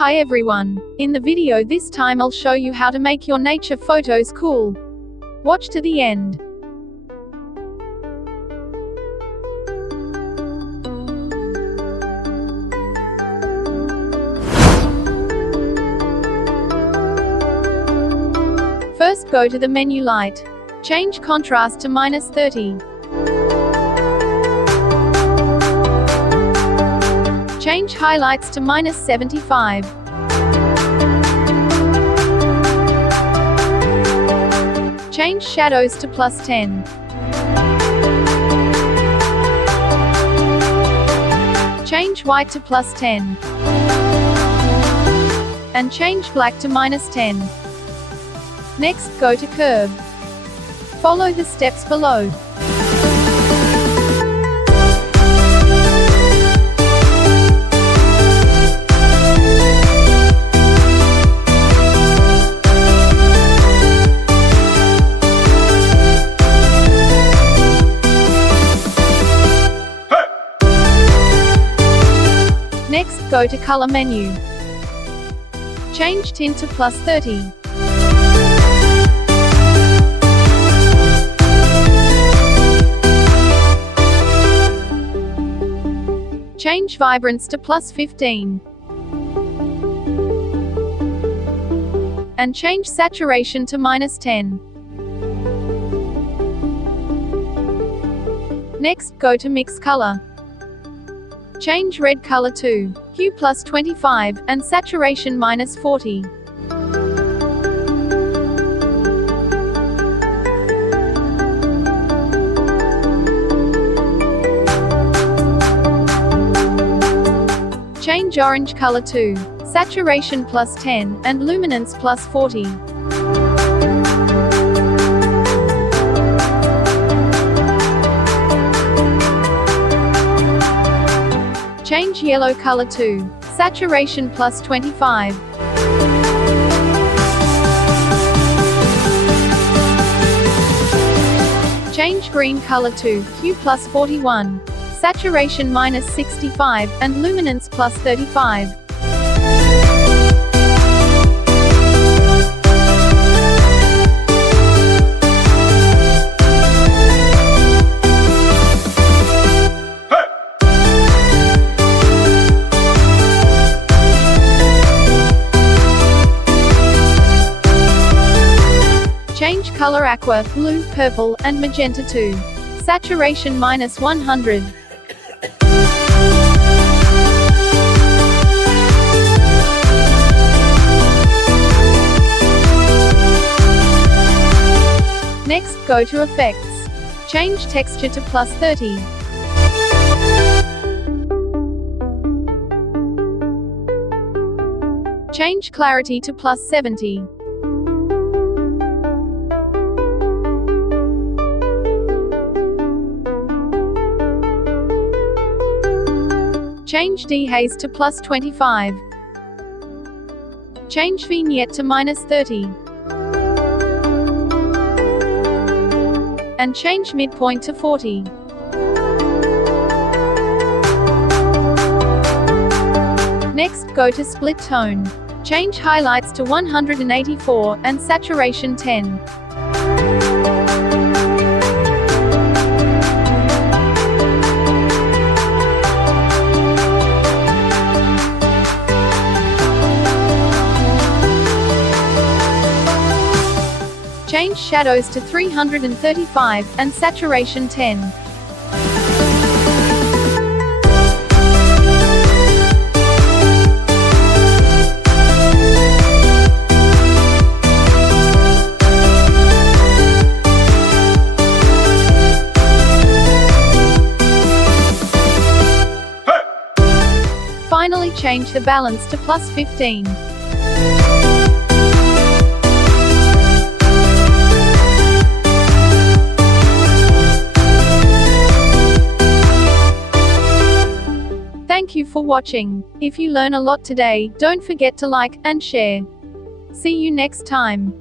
Hi everyone. In the video this time I'll show you how to make your nature photos cool. Watch to the end. First go to the menu Light. Change contrast to -30. Change highlights to -75. Change shadows to +10. Change white to +10. And change black to -10. Next, go to Curve. Follow the steps below. Next, go to Color menu. Change tint to +30. Change vibrance to +15. And change saturation to -10. Next, go to Mix Color. Change red color to hue +25, and saturation -40. Change orange color to saturation +10, and luminance +40. Change yellow color to saturation +25. Change green color to hue +41, saturation -65, and luminance +35. Change color aqua, blue, purple, and magenta to saturation -100. Next, go to Effects. Change texture to +30. Change clarity to +70. Change dehaze to +25. Change vignette to -30. And change midpoint to 40. Next, go to Split Tone. Change highlights to 184, and saturation 10. Change shadows to 335, and saturation 10. Finally, change the balance to +15. Thank you for watching. If you learn a lot today, don't forget to like and share. See you next time.